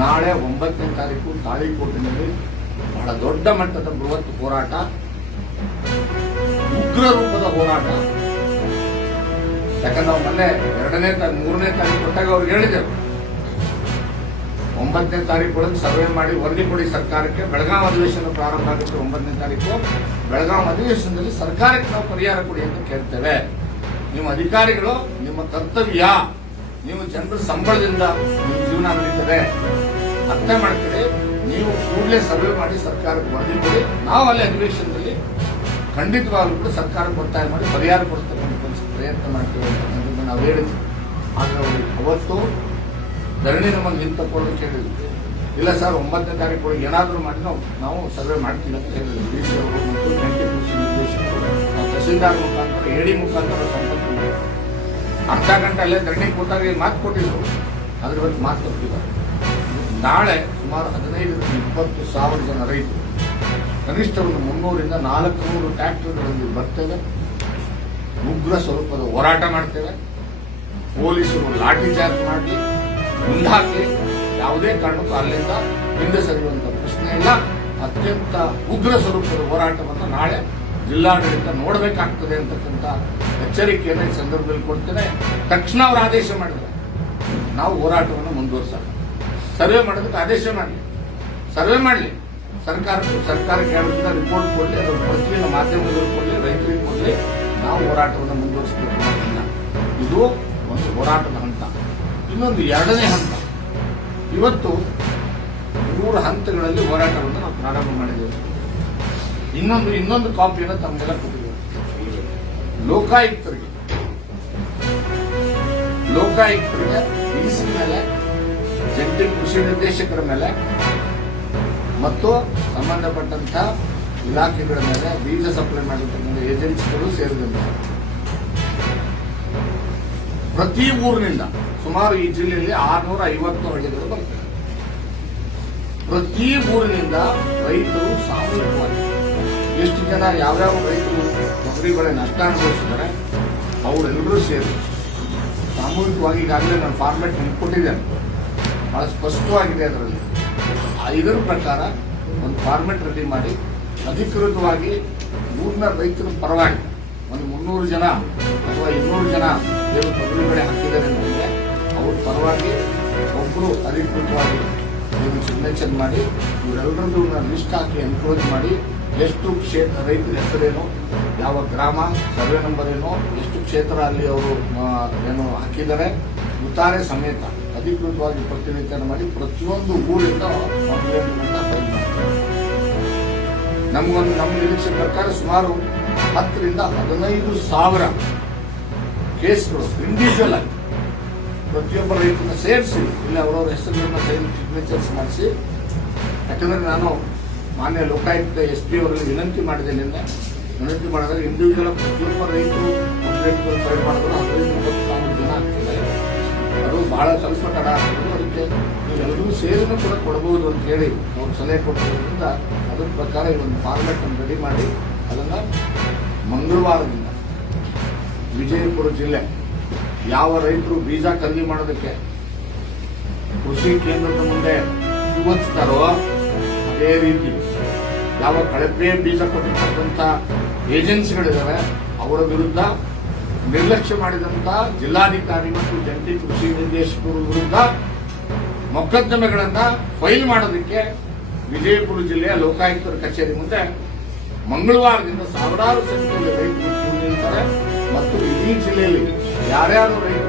ನಾಳೆ 9ನೇ ತಾರೀಕು ತಾಳಿಕೋಟಿನಲ್ಲಿ ಬಹಳ ದೊಡ್ಡ ಮಟ್ಟದ ಬೃಹತ್ ಹೋರಾಟ, ಉಗ್ರ ರೂಪದ ಹೋರಾಟ. ಯಾಕಂದ್ರೆ ನಾವು ಮೊನ್ನೆ 3ನೇ ತಾರೀಕು ಕೊಟ್ಟಾಗ ಅವ್ರಿಗೆ ಹೇಳಿದೆವು, 9ನೇ ತಾರೀಕು ಒಳಗೆ ಸರ್ವೆ ಮಾಡಿ ವರದಿ ಕೊಡಿ ಸರ್ಕಾರಕ್ಕೆ. ಬೆಳಗಾವಿ ಅಧಿವೇಶನ ಪ್ರಾರಂಭ ಆಗುತ್ತೆ 9ನೇ ತಾರೀಕು. ಬೆಳಗಾವಿ ಅಧಿವೇಶನದಲ್ಲಿ ಸರ್ಕಾರಕ್ಕೆ ನಾವು ಪರಿಹಾರ ಕೊಡಿ ಅಂತ ಕೇಳ್ತೇವೆ. ನಿಮ್ಮ ಅಧಿಕಾರಿಗಳು ನಿಮ್ಮ ಕರ್ತವ್ಯ, ನೀವು ಜನರ ಸಂಬಳದಿಂದ ನಿಮ್ಮ ಜೀವನ ನಡೀತದೆ, ಅರ್ಥ ಮಾಡ್ತೀರಿ. ನೀವು ಕೂಡಲೇ ಸರ್ವೆ ಮಾಡಿ ಸರ್ಕಾರಕ್ಕೆ ವರದಿ ಕೊಡಿ. ನಾವು ಅಲ್ಲಿ ಅಧಿವೇಶನದಲ್ಲಿ ಖಂಡಿತವಾಗ್ಲೂ ಕೂಡ ಸರ್ಕಾರಕ್ಕೆ ಒತ್ತಾಯ ಮಾಡಿ ಪರಿಹಾರ ಕೊಡಿಸ್ತಕ್ಕಂಥ ಪ್ರಯತ್ನ ಮಾಡ್ತೇವೆ ಅಂತ ನಾವು ಹೇಳಿದ್ವಿ. ಆದರೆ ಅವತ್ತು ಧರಣಿ ನಮ್ಮನ್ನು ಹಿಂತಕೊಳ್ಳೋಕೆ ಹೇಳಿದ್ವಿ. ಇಲ್ಲ ಸರ್, 9ನೇ ತಾರೀಕು ಒಳಗೆ ಏನಾದರೂ ಮಾಡಿ ನಾವು ಸರ್ವೆ ಮಾಡ್ತೀವಿ ಅಂತ ಹೇಳಿದ್ವಿ. ಡಿ ಸಿ ಅವರು ಮತ್ತು ಜಂಟಿ ಕೃಷಿ ನಿರ್ದೇಶಕರು ನಾವು ತಹಸೀಲ್ದಾರ್ ಮುಖಾಂತರ ಎಡಿ ಮುಖಾಂತರ ಸಂಪರ್ಕ ಮಾಡಿದ್ವಿ. ಅರ್ಧ ಗಂಟೆ ಅಲ್ಲೇ ಧರಣಿ ಕೂತಾಗ ಮಾತು ಕೊಟ್ಟಿದ್ರು, ಅದ್ರ ಬಗ್ಗೆ ಮಾತು ಕೊಡ್ತಿದ್ದಾರೆ. ನಾಳೆ ಸುಮಾರು 15-20 ಸಾವಿರ ಜನ ರೈತರು, ಕನಿಷ್ಠ ಒಂದು 300ರಿಂದ 400 ಟ್ರ್ಯಾಕ್ಟರ್ಗಳಲ್ಲಿ ಬರ್ತೇವೆ. ಉಗ್ರ ಸ್ವರೂಪದ ಹೋರಾಟ ಮಾಡ್ತೇವೆ. ಪೊಲೀಸರು ಲಾಠಿ ಚಾರ್ಜ್ ಮಾಡಲಿ, ಮುಂದಾಕಲಿ, ಯಾವುದೇ ಕಾರಣಕ್ಕೂ ಅಲ್ಲಿಂದ ಹಿಂದೆ ಸರಿಯುವಂತ ಪ್ರಶ್ನೆ ಇಲ್ಲ. ಅತ್ಯಂತ ಉಗ್ರ ಸ್ವರೂಪದ ಹೋರಾಟವನ್ನು ನಾಳೆ ಜಿಲ್ಲಾಡಳಿತ ನೋಡಬೇಕಾಗ್ತದೆ ಅಂತಕ್ಕಂಥ ಎಚ್ಚರಿಕೆಯನ್ನು ಈ ಸಂದರ್ಭದಲ್ಲಿ ಕೊಡ್ತೇನೆ. ತಕ್ಷಣ ಅವರು ಆದೇಶ ಮಾಡಿದ್ದಾರೆ, ನಾವು ಹೋರಾಟವನ್ನು ಮುಂದುವರಿಸೋಣ. ಸರ್ವೆ ಮಾಡೋದಕ್ಕೆ ಆದೇಶ ಮಾಡಲಿ, ಸರ್ವೆ ಮಾಡಲಿ, ಸರ್ಕಾರಕ್ಕೆ ಹೇಳೋದ್ರಿಂದ ರಿಪೋರ್ಟ್ ಕೊಡಲಿ, ಅದರ ಪ್ರತಿಯನ್ನು ಮಾಧ್ಯಮದವರು ಕೊಡಲಿ, ರೈತರಿಗೆ ಕೊಡಲಿ. ನಾವು ಹೋರಾಟವನ್ನು ಮುಂದುವರಿಸಬೇಕು ಅನ್ನೋದಿಲ್ಲ. ಇದು ಒಂದು ಹೋರಾಟದ ಹಂತ. ಇನ್ನೊಂದು 2ನೇ ಹಂತ. ಇವತ್ತು 3 ಹಂತಗಳಲ್ಲಿ ಹೋರಾಟವನ್ನು ನಾವು ಪ್ರಾರಂಭ ಮಾಡಿದ್ದೇವೆ. ಇನ್ನೊಂದು ಕಾಪಿಯನ್ನು ತಮಗೆಲ್ಲ ಕೊಟ್ಟಿದ್ದೇವೆ. ಲೋಕಾಯುಕ್ತರಿಗೆ ಡಿಸಿ ಮೇಲೆ, ಜಂಟಿ ಕೃಷಿ ನಿರ್ದೇಶಕರ ಮೇಲೆ ಮತ್ತು ಸಂಬಂಧಪಟ್ಟಂತ ಇಲಾಖೆಗಳ ಮೇಲೆ, ಬೀಜ ಸಪ್ಲೈ ಮಾಡಿರ್ತಕ್ಕಂಥ ಏಜೆನ್ಸಿಗಳು ಸೇರಿದಂತೆ ಪ್ರತಿ ಊರಿನಿಂದ ಸುಮಾರು ಈ ಜಿಲ್ಲೆಯಲ್ಲಿ 650 ಹಳ್ಳಿಗಳು ಬರ್ತವೆ. ಪ್ರತಿ ಊರಿನಿಂದ ರೈತರು ಸಾಮೂಹಿಕವಾಗಿ ಎಷ್ಟು ಜನ ಯಾವ್ಯಾವ ರೈತರು ತೊಗರಿ ಬೆಳೆ ನಷ್ಟ ಅನುಭವಿಸಿದ್ದಾರೆ ಅವರೆಲ್ಲರೂ ಸೇರಿ ಸಾಮೂಹಿಕವಾಗಿ ಈಗಾಗಲೇ ನಾನು ಫಾರ್ಮೆಟ್ ನಿಮ್ಗೆ ಕೊಟ್ಟಿದ್ದೇನೆ, ಬಹಳ ಸ್ಪಷ್ಟವಾಗಿದೆ. ಅದರಲ್ಲಿ ಇದರ ಪ್ರಕಾರ ಒಂದು ಫಾರ್ಮೆಟ್ ರೆಡಿ ಮಾಡಿ ಅಧಿಕೃತವಾಗಿ ಊರಿನ ರೈತರ ಪರವಾಗಿ ಒಂದು 300 ಜನ ಅಥವಾ 200 ಜನ ಏನು ತೊಗರಿ ಬೆಳೆ ಹಾಕಿದ್ದಾರೆ ಅಂತಂದ್ರೆ ಅವ್ರ ಪರವಾಗಿ ಒಬ್ಬರು ಅಧಿಕೃತವಾಗಿ ಏನು ಸಿಗ್ನೇಚರ್ ಮಾಡಿ ಇವರೆಲ್ಲರದ್ದು ಲಿಸ್ಟ್ ಹಾಕಿ ಎನ್ಕ್ರೋಚ್ ಮಾಡಿ ಎಷ್ಟು ಕ್ಷೇತ್ರ, ರೈತರ ಹೆಸರೇನು, ಯಾವ ಗ್ರಾಮ, ಸರ್ವೆ ನಂಬರ್ ಏನು, ಎಷ್ಟು ಕ್ಷೇತ್ರ ಅಲ್ಲಿ ಅವರು ಏನು ಹಾಕಿದ್ದಾರೆ, ಉತ್ತಾರೆ ಸಮೇತ ಅಧಿಕೃತವಾಗಿ ಪ್ರತಿನಿಧಿಯನ್ನು ಮಾಡಿ ಪ್ರತಿಯೊಂದು ಊರಿಂದ ಕಂಪ್ಲೇಂಟ್ಗಳನ್ನ ಫೈಲ್ ಮಾಡ್ತಾರೆ. ನಮ್ಮ ನಿರೀಕ್ಷೆ ಪ್ರಕಾರ ಸುಮಾರು 10ರಿಂದ 15 ಸಾವಿರ ಕೇಸ್ಗಳು ಇಂಡಿವಿಜುವಲ್ ಆಗಿ ಪ್ರತಿಯೊಬ್ಬ ರೈತರನ್ನ ಸೇರಿಸಿ ಇಲ್ಲಿ ಅವರವರ ಹೆಸರುಗಳನ್ನ ಸಿಗ್ನೇಚರ್ಸ್ ಮಾಡಿಸಿ. ಯಾಕಂದ್ರೆ ನಾನು ಮಾನ್ಯ ಲೋಕಾಯುಕ್ತ SP ಅವರಲ್ಲಿ ವಿನಂತಿ ಮಾಡಿದೆ. ವಿನಂತಿ ಮಾಡಿದ್ರೆ ಇಂಡಿವಿಜುವಲ್ ಪ್ರತಿಯೊಬ್ಬ ರೈತರು ಕಂಪ್ಲೇಂಟ್ಗಳು ಫೈಲ್ ಮಾಡಿದ್ರು 15-20 ಸಾವಿರ ಜನ ಆಗ್ತಿದ್ದಾರೆ. ಅದು ಬಹಳ ಸ್ವಲ್ಪ ತಡ ಆಗ್ತದೆ. ಅದಕ್ಕೆ ನೀವೆಲ್ಲರೂ ಸೇರಿನೂ ಕೂಡ ಕೊಡಬಹುದು ಅಂತ ಹೇಳಿ ಅವ್ರು ಸಲಹೆ ಕೊಟ್ಟಿರೋದ್ರಿಂದ ಅದ್ರ ಪ್ರಕಾರ ಈ ಒಂದು ಫಾರ್ಮೆಟ್ ಅನ್ನು ರೆಡಿ ಮಾಡಿ ಅದನ್ನು ಮಂಗಳವಾರದಿಂದ ವಿಜಯಪುರ ಜಿಲ್ಲೆ ಯಾವ ರೈತರು ಬೀಜ ಖರೀದಿ ಮಾಡೋದಕ್ಕೆ ಕೃಷಿ ಕೇಂದ್ರದ ಮುಂದೆ ಹಚ್ತಾರೋ ಅದೇ ರೀತಿ ಯಾವ ಕಳಪೆ ಬೀಜ ಕೊಟ್ಟಿರ್ತಕ್ಕಂಥ ಏಜೆನ್ಸಿಗಳಿದ್ದಾವೆ ಅವರ ವಿರುದ್ಧ, ನಿರ್ಲಕ್ಷ್ಯ ಮಾಡಿದಂಥ ಜಿಲ್ಲಾಧಿಕಾರಿ ಮತ್ತು ಜಂಟಿ ಕೃಷಿ ನಿರ್ದೇಶಕರ ವಿರುದ್ಧ ಮೊಕದ್ದಮೆಗಳನ್ನ ಫೈಲ್ ಮಾಡೋದಕ್ಕೆ ವಿಜಯಪುರ ಜಿಲ್ಲೆಯ ಲೋಕಾಯುಕ್ತರ ಕಚೇರಿ ಮುಂದೆ ಮಂಗಳವಾರದಿಂದ ಸಾವಿರಾರು ಸಂಖ್ಯೆಯಲ್ಲಿ ರೈತರು ಕ್ಯೂ ನಿಲ್ತಾರೆ. ಮತ್ತು ಇಡೀ ಜಿಲ್ಲೆಯಲ್ಲಿ ಯಾರ್ಯಾರು ರೈತರು